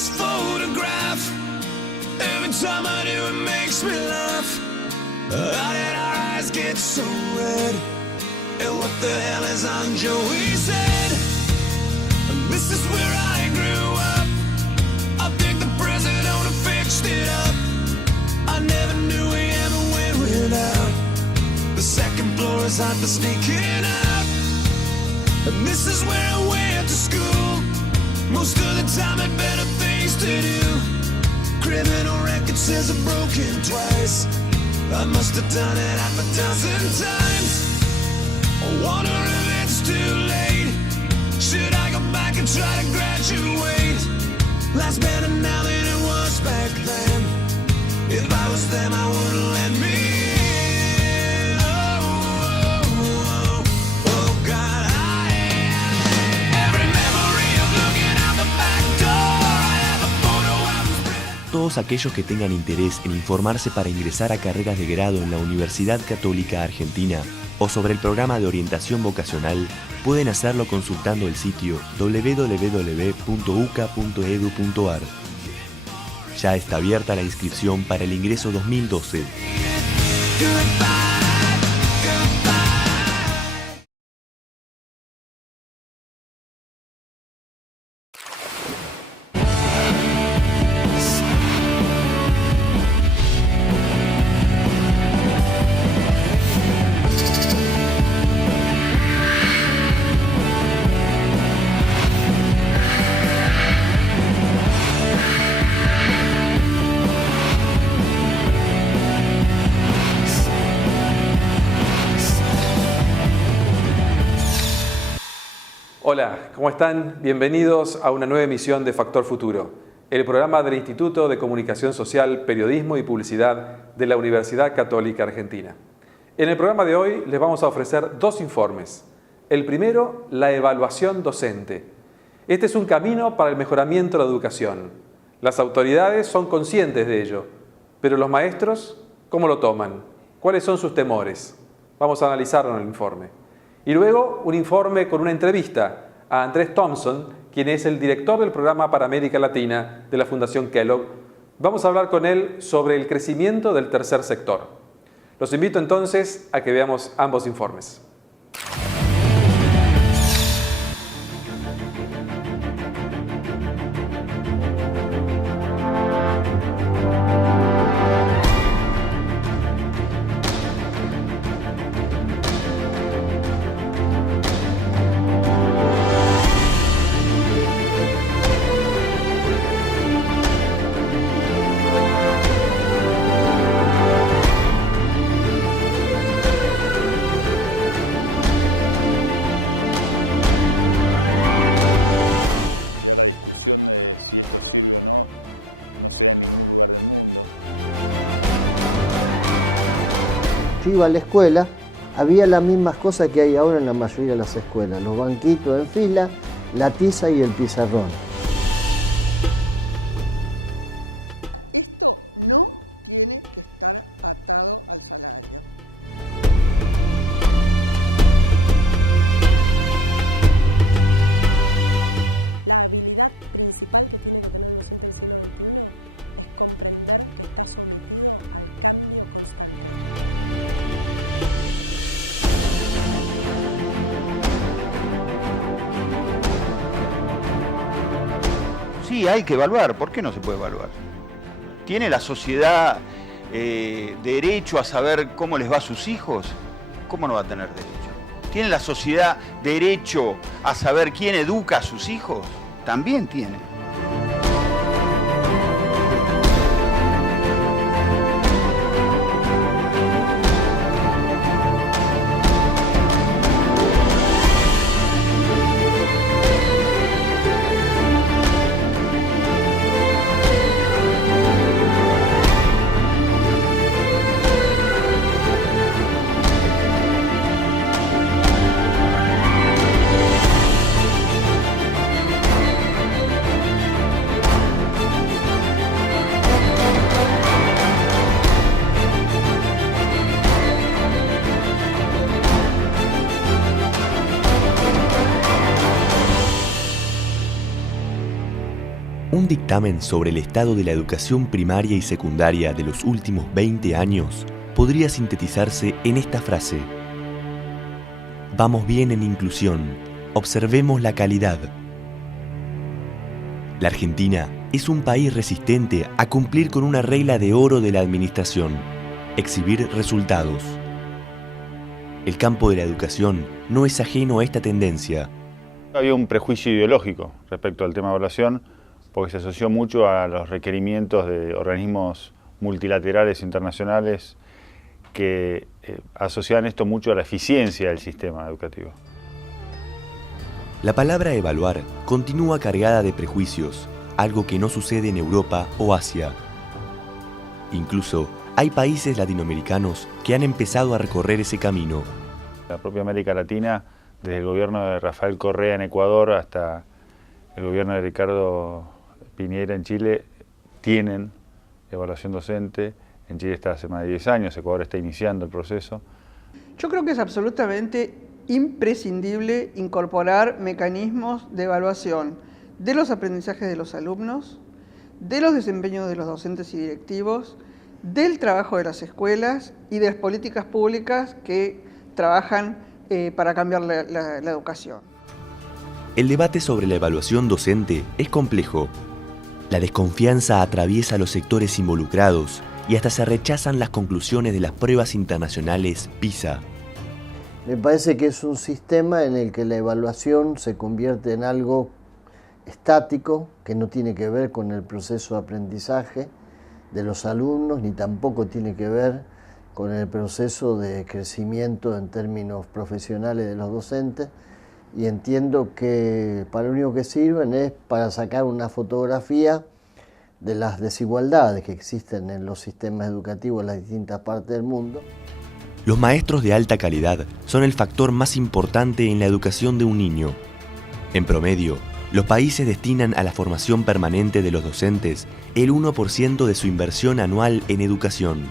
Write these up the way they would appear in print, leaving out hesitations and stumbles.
this photograph. Every time I do, it makes me laugh. How did our eyes get so red? And what the hell is on Joey's head? This is where I grew up. I think the president fixed it up. I never knew we ever went without. The second floor is hot for sneaking out. And this is where I went to school. Most of the time had better things to do. Criminal record says I've broken twice. I must have done it half a dozen times. I wonder if it's too late. Should I go back and try to graduate? Life's better now than it was back then. If I was them, I wouldn't let me in. Oh, oh, oh, oh God, every memory of looking out the back door. I have a photo of Todos aquellos que tengan interés en informarse para ingresar a carreras de grado en la Universidad Católica Argentina o sobre el programa de orientación vocacional, pueden hacerlo consultando el sitio www.uca.edu.ar. Ya está abierta la inscripción para el ingreso 2012. Hola, ¿cómo están? Bienvenidos a una nueva emisión de Factor Futuro, el programa del Instituto de Comunicación Social, Periodismo y Publicidad de la Universidad Católica Argentina. En el programa de hoy les vamos a ofrecer dos informes. El primero, la evaluación docente. Este es un camino para el mejoramiento de la educación. Las autoridades son conscientes de ello, pero los maestros, ¿cómo lo toman? ¿Cuáles son sus temores? Vamos a analizarlo en el informe. Y luego un informe con una entrevista a Andrés Thompson, quien es el director del programa para América Latina de la Fundación Kellogg. Vamos a hablar con él sobre el crecimiento del tercer sector. Los invito entonces a que veamos ambos informes. Yo iba a la escuela, había las mismas cosas que hay ahora en la mayoría de las escuelas, los banquitos en fila, la tiza y el pizarrón. Sí, hay que evaluar. ¿Por qué no se puede evaluar? ¿Tiene la sociedad derecho a saber cómo les va a sus hijos? ¿Cómo no va a tener derecho? ¿Tiene la sociedad derecho a saber quién educa a sus hijos? También tiene. Un dictamen sobre el estado de la educación primaria y secundaria de los últimos 20 años podría sintetizarse en esta frase: vamos bien en inclusión, observemos la calidad. La Argentina es un país resistente a cumplir con una regla de oro de la administración: exhibir resultados. El campo de la educación no es ajeno a esta tendencia. Había un prejuicio ideológico respecto al tema de evaluación, porque se asoció mucho a los requerimientos de organismos multilaterales internacionales que asociaban esto mucho a la eficiencia del sistema educativo. La palabra evaluar continúa cargada de prejuicios, algo que no sucede en Europa o Asia. Incluso hay países latinoamericanos que han empezado a recorrer ese camino. La propia América Latina, desde el gobierno de Rafael Correa en Ecuador hasta el gobierno de Ricardo Piñera en Chile, tienen evaluación docente. En Chile está hace más de 10 años, Ecuador está iniciando el proceso. Yo creo que es absolutamente imprescindible incorporar mecanismos de evaluación de los aprendizajes de los alumnos, de los desempeños de los docentes y directivos, del trabajo de las escuelas y de las políticas públicas que trabajan para cambiar la educación. El debate sobre la evaluación docente es complejo. La desconfianza atraviesa los sectores involucrados y hasta se rechazan las conclusiones de las pruebas internacionales PISA. Me parece que es un sistema en el que la evaluación se convierte en algo estático, que no tiene que ver con el proceso de aprendizaje de los alumnos, ni tampoco tiene que ver con el proceso de crecimiento en términos profesionales de los docentes, y entiendo que para lo único que sirven es para sacar una fotografía de las desigualdades que existen en los sistemas educativos en las distintas partes del mundo. Los maestros de alta calidad son el factor más importante en la educación de un niño. En promedio, los países destinan a la formación permanente de los docentes el 1% de su inversión anual en educación.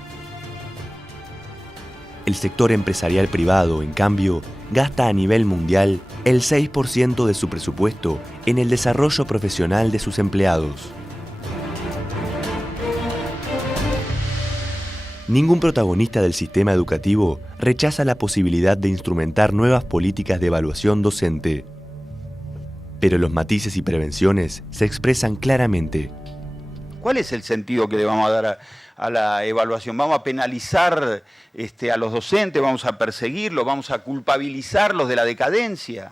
El sector empresarial privado, en cambio, gasta a nivel mundial el 6% de su presupuesto en el desarrollo profesional de sus empleados. Ningún protagonista del sistema educativo rechaza la posibilidad de instrumentar nuevas políticas de evaluación docente. Pero los matices y prevenciones se expresan claramente. ¿Cuál es el sentido que le vamos a dar a la evaluación? ¿Vamos a penalizar a los docentes? ¿Vamos a perseguirlos? ¿Vamos a culpabilizarlos de la decadencia?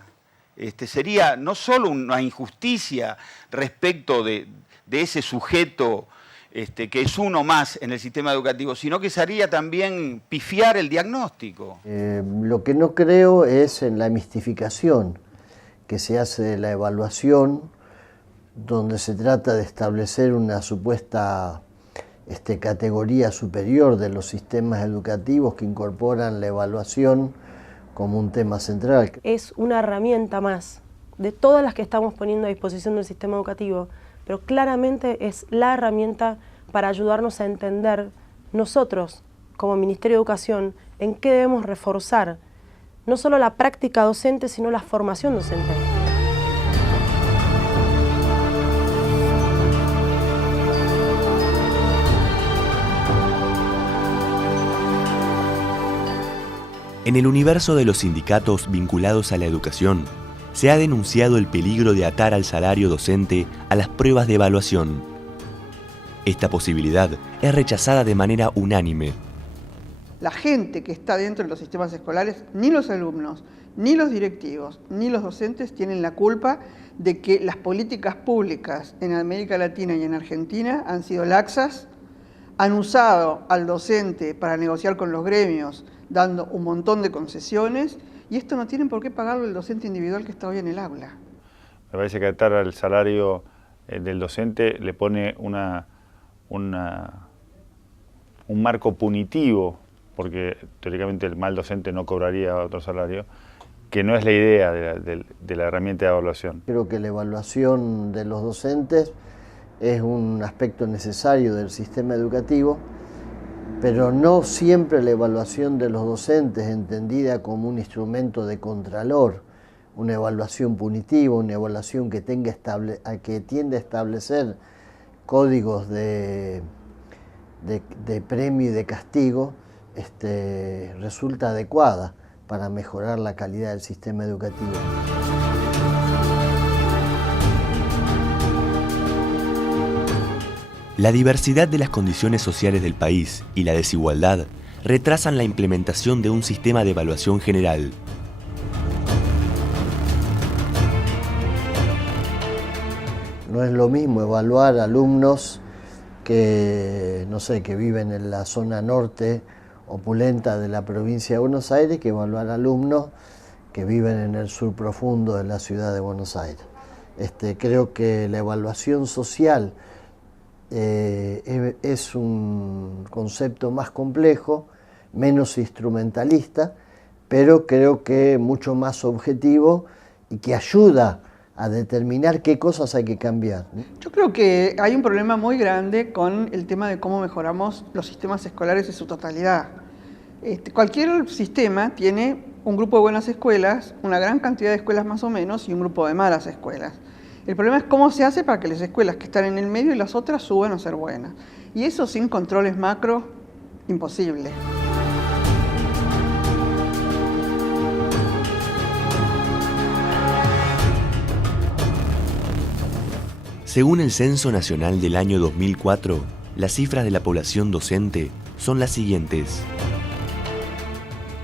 Sería no solo una injusticia respecto de ese sujeto que es uno más en el sistema educativo, sino que sería también pifiar el diagnóstico. Lo que no creo es en la mistificación que se hace de la evaluación, donde se trata de establecer una supuesta categoría superior de los sistemas educativos que incorporan la evaluación como un tema central. Es una herramienta más de todas las que estamos poniendo a disposición del sistema educativo, pero claramente es la herramienta para ayudarnos a entender nosotros, como Ministerio de Educación, en qué debemos reforzar, no solo la práctica docente, sino la formación docente. En el universo de los sindicatos vinculados a la educación, se ha denunciado el peligro de atar al salario docente a las pruebas de evaluación. Esta posibilidad es rechazada de manera unánime. La gente que está dentro de los sistemas escolares, ni los alumnos, ni los directivos, ni los docentes tienen la culpa de que las políticas públicas en América Latina y en Argentina han sido laxas, han usado al docente para negociar con los gremios, dando un montón de concesiones, y esto no tienen por qué pagarlo el docente individual que está hoy en el aula. Me parece que atar al salario del docente le pone un marco punitivo, porque teóricamente el mal docente no cobraría otro salario, que no es la idea de la herramienta de evaluación. Creo que la evaluación de los docentes es un aspecto necesario del sistema educativo, pero no siempre la evaluación de los docentes entendida como un instrumento de contralor una evaluación punitiva, una evaluación que tiende a establecer códigos de premio y de castigo, resulta adecuada para mejorar la calidad del sistema educativo. La diversidad de las condiciones sociales del país y la desigualdad retrasan la implementación de un sistema de evaluación general. No es lo mismo evaluar alumnos que viven en la zona norte opulenta de la provincia de Buenos Aires que evaluar alumnos que viven en el sur profundo de la ciudad de Buenos Aires. Creo que la evaluación social es un concepto más complejo, menos instrumentalista, pero creo que mucho más objetivo y que ayuda a determinar qué cosas hay que cambiar. Yo creo que hay un problema muy grande con el tema de cómo mejoramos los sistemas escolares en su totalidad. Cualquier sistema tiene un grupo de buenas escuelas, una gran cantidad de escuelas más o menos y un grupo de malas escuelas. El problema es cómo se hace para que las escuelas que están en el medio y las otras suban a ser buenas. Y eso sin controles macro, imposible. Según el Censo Nacional del año 2004, las cifras de la población docente son las siguientes: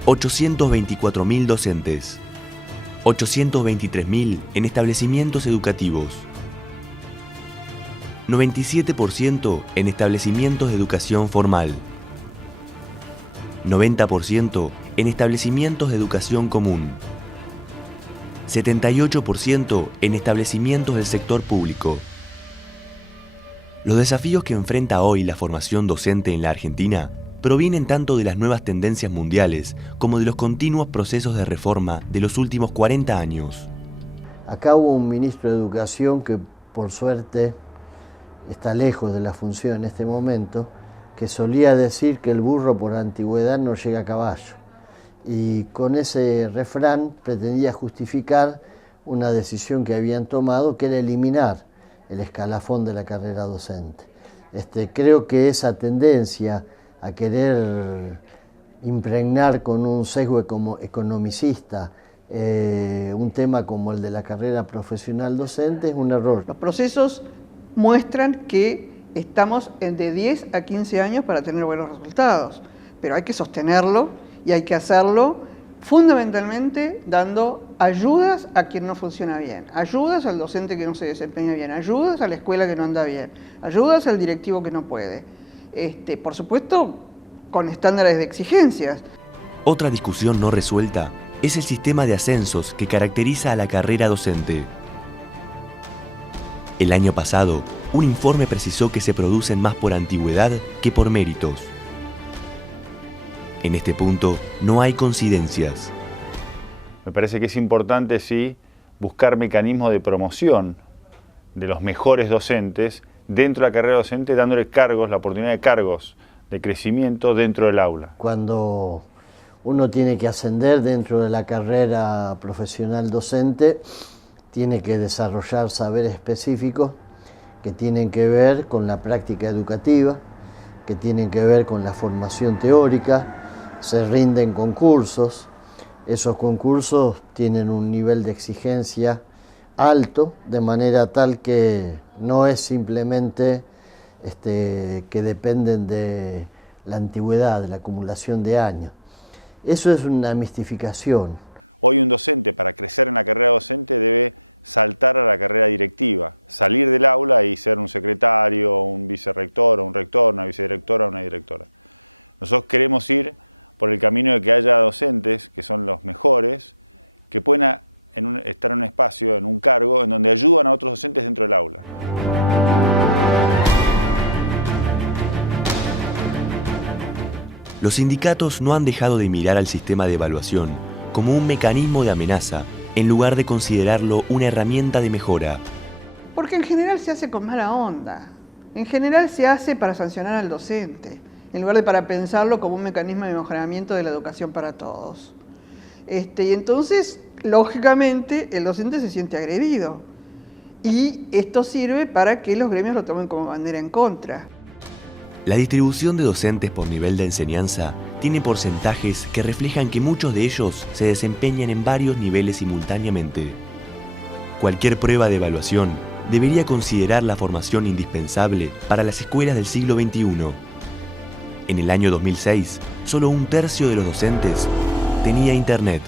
824.000 docentes, 823.000 en establecimientos educativos, 97% en establecimientos de educación formal, 90% en establecimientos de educación común, 78% en establecimientos del sector público. Los desafíos que enfrenta hoy la formación docente en la Argentina provienen tanto de las nuevas tendencias mundiales como de los continuos procesos de reforma de los últimos 40 años. Acá hubo un ministro de Educación que, por suerte, está lejos de la función en este momento, que solía decir que el burro por antigüedad no llega a caballo. Y con ese refrán pretendía justificar una decisión que habían tomado, que era eliminar el escalafón de la carrera docente. Creo que esa tendencia a querer impregnar con un sesgo economicista un tema como el de la carrera profesional docente es un error. Los procesos muestran que estamos de 10 a 15 años para tener buenos resultados, pero hay que sostenerlo y hay que hacerlo fundamentalmente dando ayudas a quien no funciona bien, ayudas al docente que no se desempeña bien, ayudas a la escuela que no anda bien, ayudas al directivo que no puede. Por supuesto, con estándares de exigencias. Otra discusión no resuelta es el sistema de ascensos que caracteriza a la carrera docente. El año pasado, un informe precisó que se producen más por antigüedad que por méritos. En este punto, no hay coincidencias. Me parece que es importante, sí, buscar mecanismos de promoción de los mejores docentes dentro de la carrera docente, dándole cargos, la oportunidad de cargos de crecimiento dentro del aula. Cuando uno tiene que ascender dentro de la carrera profesional docente, tiene que desarrollar saberes específicos que tienen que ver con la práctica educativa, que tienen que ver con la formación teórica. Se rinden concursos, esos concursos tienen un nivel de exigencia alto, de manera tal que no es simplemente que dependen de la antigüedad, de la acumulación de años. Eso es una mistificación. Hoy un docente, para crecer en la carrera docente, debe saltar a la carrera directiva, salir del aula y ser un secretario, un vicerrector, un rector, un vicerrector o un director. Nosotros queremos ir por el camino de que haya docentes que son mejores, que puedan estar en un espacio, en un cargo, en donde ayudan a otros docentes dentro del aula. Los sindicatos no han dejado de mirar al sistema de evaluación como un mecanismo de amenaza, en lugar de considerarlo una herramienta de mejora. Porque en general se hace con mala onda. En general se hace para sancionar al docente, en lugar de para pensarlo como un mecanismo de mejoramiento de la educación para todos. Y entonces lógicamente el docente se siente agredido y esto sirve para que los gremios lo tomen como bandera en contra. La distribución de docentes por nivel de enseñanza tiene porcentajes que reflejan que muchos de ellos se desempeñan en varios niveles simultáneamente. Cualquier prueba de evaluación debería considerar la formación indispensable para las escuelas del siglo XXI. En el año 2006, solo 1/3 de los docentes tenía internet.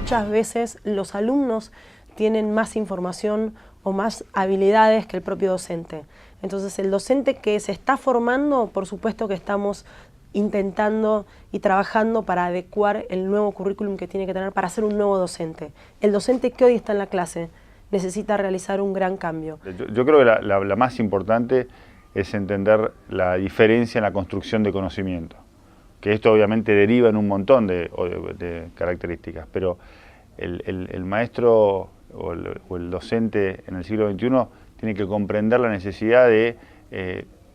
Muchas veces los alumnos tienen más información o más habilidades que el propio docente. Entonces el docente que se está formando, por supuesto que estamos intentando y trabajando para adecuar el nuevo currículum que tiene que tener para ser un nuevo docente. El docente que hoy está en la clase necesita realizar un gran cambio. Yo creo que la más importante es entender la diferencia en la construcción de conocimiento, que esto obviamente deriva en un montón de características, pero el maestro o el docente en el siglo XXI tiene que comprender la necesidad de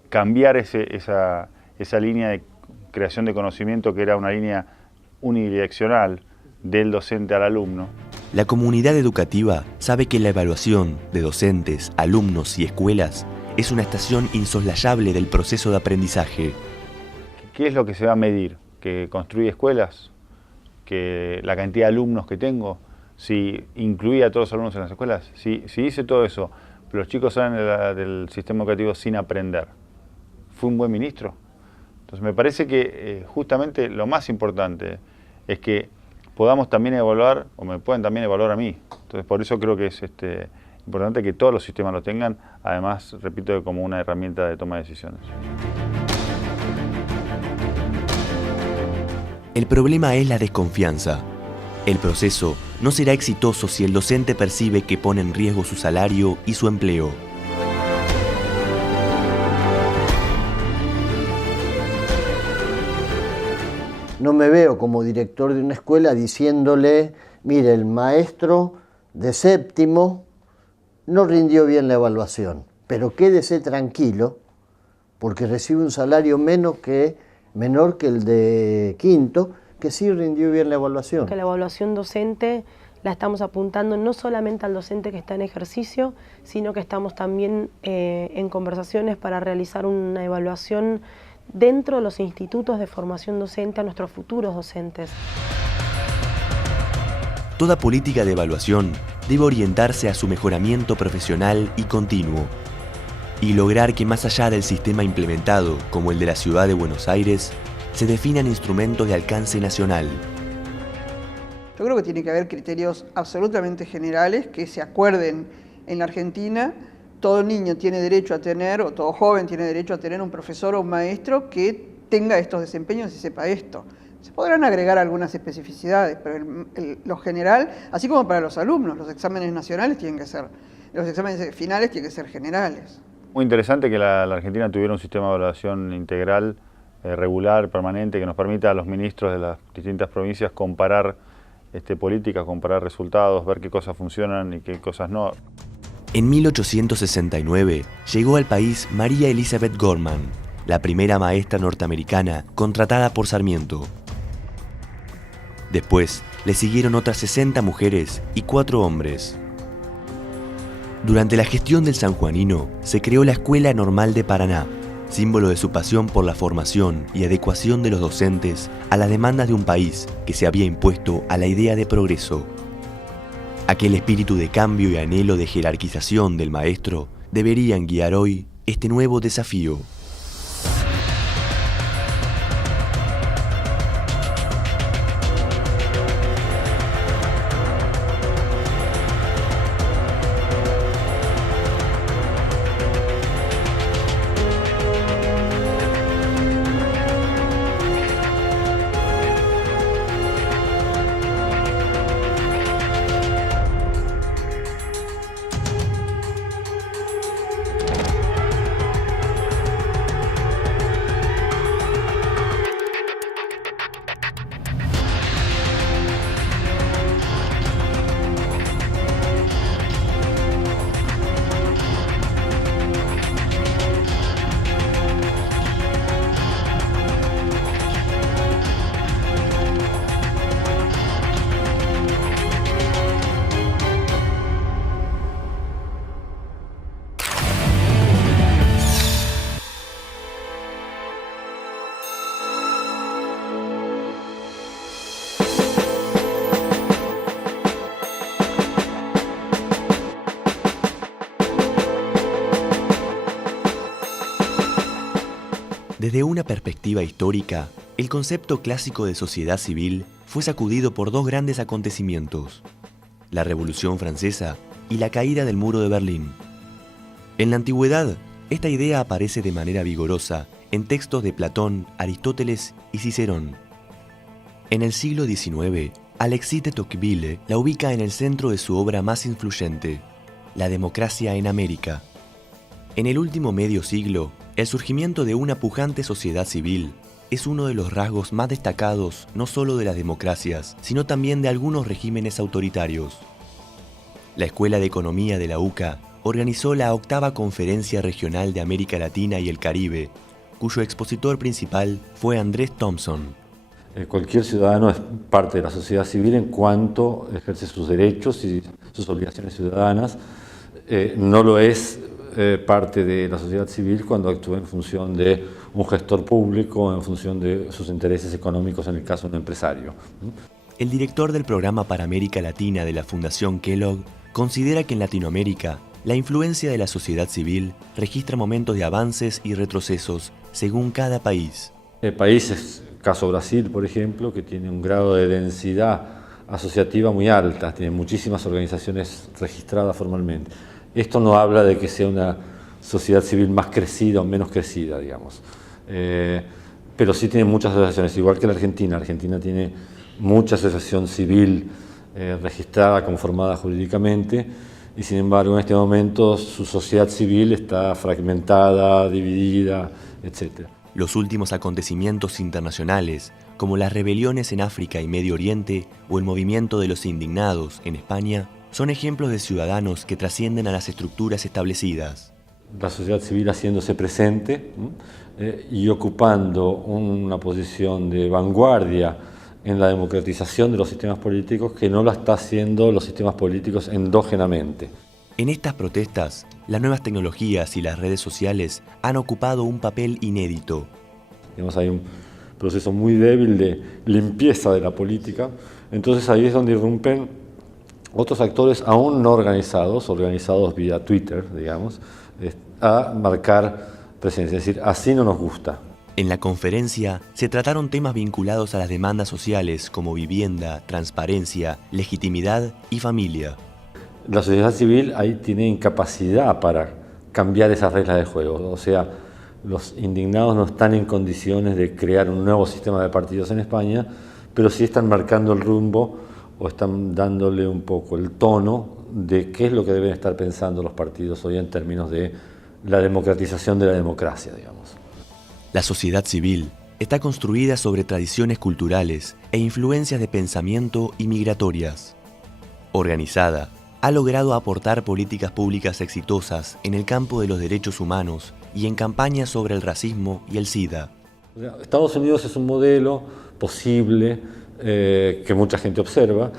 cambiar esa línea de creación de conocimiento, que era una línea unidireccional del docente al alumno. La comunidad educativa sabe que la evaluación de docentes, alumnos y escuelas es una estación insoslayable del proceso de aprendizaje. ¿Qué es lo que se va a medir? ¿Que construí escuelas? ¿Que la cantidad de alumnos que tengo? ¿Si incluía a todos los alumnos en las escuelas? Si hice todo eso, pero los chicos salen del sistema educativo sin aprender, ¿fue un buen ministro? Entonces me parece que justamente lo más importante es que podamos también evaluar, o me pueden también evaluar a mí. Entonces por eso creo que es importante que todos los sistemas lo tengan, además, repito, como una herramienta de toma de decisiones. El problema es la desconfianza. El proceso no será exitoso si el docente percibe que pone en riesgo su salario y su empleo. No me veo como director de una escuela diciéndole, mire, el maestro de séptimo no rindió bien la evaluación, pero quédese tranquilo porque recibe un salario menor que el de quinto, que sí rindió bien la evaluación. Que la evaluación docente la estamos apuntando no solamente al docente que está en ejercicio, sino que estamos también en conversaciones para realizar una evaluación dentro de los institutos de formación docente a nuestros futuros docentes. Toda política de evaluación debe orientarse a su mejoramiento profesional y continuo, y lograr que más allá del sistema implementado, como el de la Ciudad de Buenos Aires, se definan instrumentos de alcance nacional. Yo creo que tiene que haber criterios absolutamente generales que se acuerden en la Argentina. Todo niño tiene derecho a tener, o todo joven tiene derecho a tener un profesor o un maestro que tenga estos desempeños y sepa esto. Se podrán agregar algunas especificidades, pero lo general, así como para los alumnos, los exámenes nacionales tienen que ser, los exámenes finales tienen que ser generales. Muy interesante que la Argentina tuviera un sistema de evaluación integral, regular, permanente, que nos permita a los ministros de las distintas provincias comparar políticas, comparar resultados, ver qué cosas funcionan y qué cosas no. En 1869 llegó al país María Elizabeth Gorman, la primera maestra norteamericana contratada por Sarmiento. Después le siguieron otras 60 mujeres y 4 hombres. Durante la gestión del sanjuanino se creó la Escuela Normal de Paraná, símbolo de su pasión por la formación y adecuación de los docentes a las demandas de un país que se había impuesto a la idea de progreso. Aquel espíritu de cambio y anhelo de jerarquización del maestro deberían guiar hoy este nuevo desafío. Desde una perspectiva histórica, el concepto clásico de sociedad civil fue sacudido por dos grandes acontecimientos: la Revolución Francesa y la caída del Muro de Berlín. En la antigüedad, esta idea aparece de manera vigorosa en textos de Platón, Aristóteles y Cicerón. En el siglo XIX, Alexis de Tocqueville la ubica en el centro de su obra más influyente, La democracia en América. En el último medio siglo, el surgimiento de una pujante sociedad civil es uno de los rasgos más destacados no solo de las democracias, sino también de algunos regímenes autoritarios. La Escuela de Economía de la UCA organizó la 8ª Conferencia Regional de América Latina y el Caribe, cuyo expositor principal fue Andrés Thompson. Cualquier ciudadano es parte de la sociedad civil en cuanto ejerce sus derechos y sus obligaciones ciudadanas. No lo es parte de la sociedad civil cuando actúa en función de un gestor público, en función de sus intereses económicos, en el caso de un empresario. El director del Programa para América Latina de la Fundación Kellogg considera que en Latinoamérica la influencia de la sociedad civil registra momentos de avances y retrocesos según cada país. Países, caso Brasil, por ejemplo, que tiene un grado de densidad asociativa muy alta, tiene muchísimas organizaciones registradas formalmente. Esto no habla de que sea una sociedad civil más crecida o menos crecida, digamos. Pero sí tiene muchas asociaciones, igual que la Argentina. Argentina tiene mucha asociación civil registrada, conformada jurídicamente, y sin embargo en este momento su sociedad civil está fragmentada, dividida, etc. Los últimos acontecimientos internacionales, como las rebeliones en África y Medio Oriente o el movimiento de los indignados en España, son ejemplos de ciudadanos que trascienden a las estructuras establecidas. La sociedad civil haciéndose presente y ocupando una posición de vanguardia en la democratización de los sistemas políticos que no la está haciendo los sistemas políticos endógenamente. En estas protestas, las nuevas tecnologías y las redes sociales han ocupado un papel inédito. Hay un proceso muy débil de limpieza de la política, entonces ahí es donde irrumpen otros actores aún no organizados vía Twitter, digamos, a marcar presencia, es decir, así no nos gusta. En la conferencia se trataron temas vinculados a las demandas sociales como vivienda, transparencia, legitimidad y familia. La sociedad civil ahí tiene incapacidad para cambiar esas reglas de juego, o sea, los indignados no están en condiciones de crear un nuevo sistema de partidos en España, pero sí están marcando el rumbo o están dándole un poco el tono de qué es lo que deben estar pensando los partidos hoy en términos de la democratización de la democracia, digamos. La sociedad civil está construida sobre tradiciones culturales e influencias de pensamiento y migratorias. Organizada, ha logrado aportar políticas públicas exitosas en el campo de los derechos humanos y en campañas sobre el racismo y el SIDA. Estados Unidos es un modelo posible que mucha gente observa,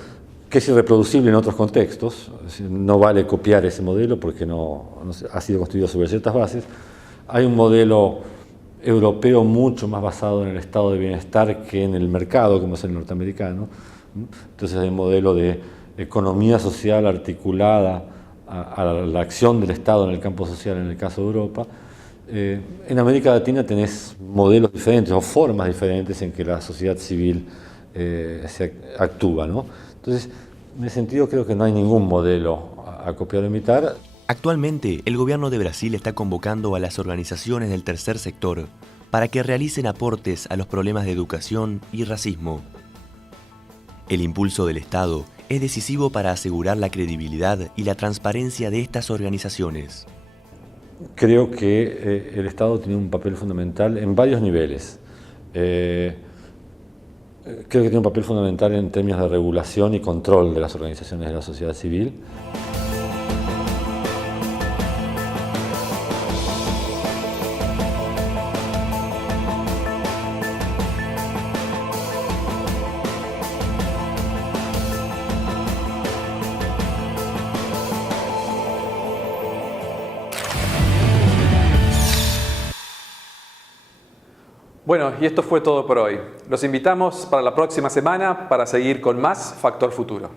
que es irreproducible en otros contextos. No vale copiar ese modelo porque no ha sido construido sobre ciertas bases. Hay un modelo europeo mucho más basado en el estado de bienestar que en el mercado, como es el norteamericano. Entonces hay un modelo de economía social articulada a la acción del Estado en el campo social, en el caso de Europa. En América Latina tenés modelos diferentes o formas diferentes en que la sociedad civil se actúa, ¿no? Entonces, en ese sentido creo que no hay ningún modelo a copiar o imitar. Actualmente, el gobierno de Brasil está convocando a las organizaciones del tercer sector para que realicen aportes a los problemas de educación y racismo. El impulso del Estado es decisivo para asegurar la credibilidad y la transparencia de estas organizaciones. Creo que el Estado tiene un papel fundamental en varios niveles. Creo que tiene un papel fundamental en términos de regulación y control de las organizaciones de la sociedad civil. Bueno, y esto fue todo por hoy. Los invitamos para la próxima semana para seguir con más Factor Futuro.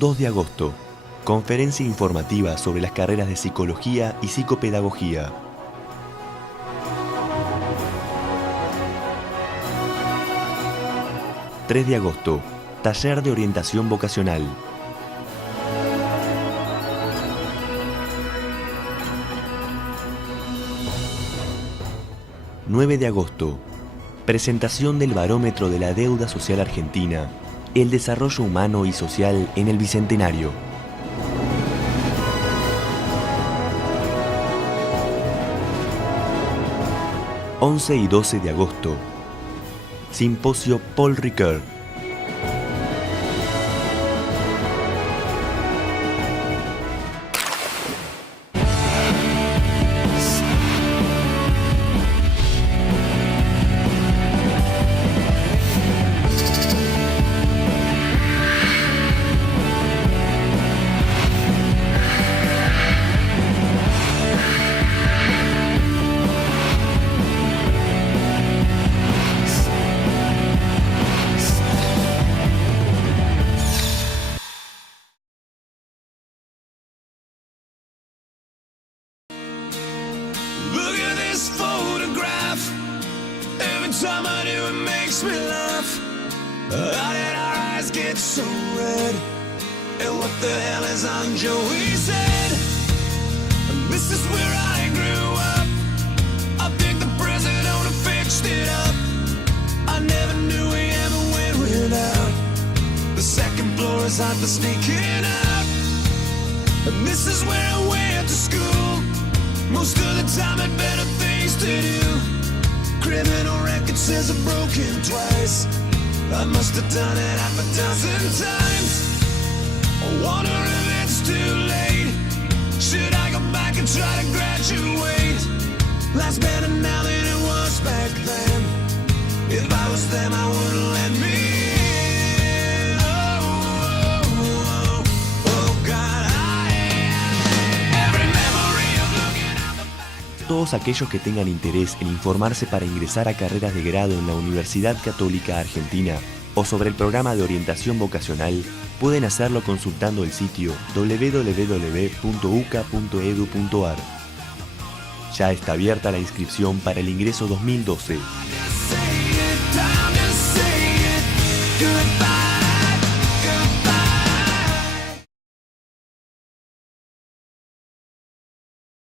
2 de agosto, conferencia informativa sobre las carreras de Psicología y Psicopedagogía. 3 de agosto, taller de orientación vocacional. 9 de agosto, presentación del Barómetro de la Deuda Social Argentina, el desarrollo humano y social en el Bicentenario. 11 y 12 de agosto, simposio Paul Ricoeur. 'Look at this photograph. Every time I do, it makes me laugh. How did our eyes get so red? And what the hell is on Joey's head? This is where I grew up. I think the president fixed it up. I never knew we ever went without. The second floor is hot for sneaking out. And this is where I went to school. Most of the time had better things to do. Criminal record says I've broken twice. I must have done it half a dozen times. I wonder if it's too late. Should I go back and try to graduate? Life's better now than it was back then. If I was them, I wouldn't let me in. Oh, God, every memory of looking out the back. Todos aquellos que tengan interés en informarse para ingresar a carreras de grado en la Universidad Católica Argentina o sobre el programa de orientación vocacional pueden hacerlo consultando el sitio www.uca.edu.ar. Ya está abierta la inscripción para el ingreso 2012.